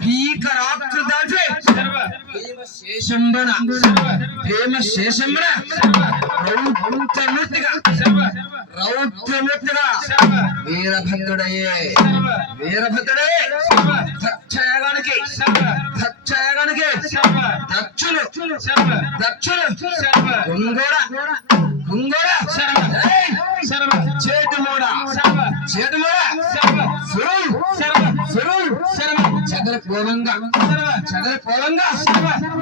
भीकराकृताचे भीमशेषंबण रौद्रमूर्तिगा వీరభద్రుడయ్యే దక్షయాగానికి దక్షులు కుంగోడ చేటుమూడ చదర పోలంగా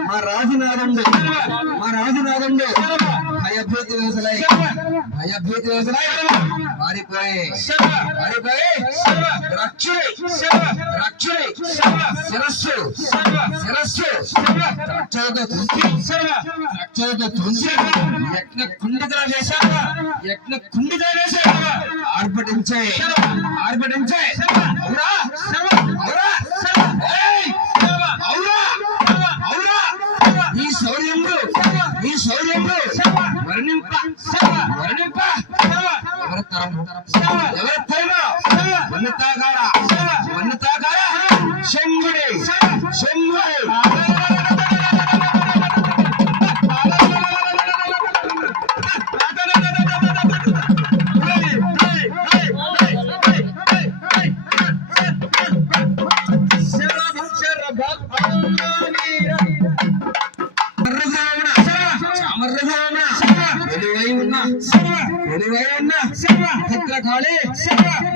మా రాజునాథండు భయభీతి వేసలై వారిపోయి రక్షుడి శిరస్సు రక్షలతో తుంచి యజ్ఞ కుండిగా వేశారు ఆర్భటించే ఈ శౌర్యంలో వర్ణింప ఎవరి తరమో వన్నతాగార శంభుడి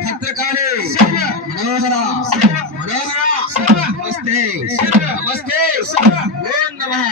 భద్రకాళి మనోహర నమస్తే ఓం నమః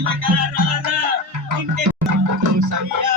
తిలకారా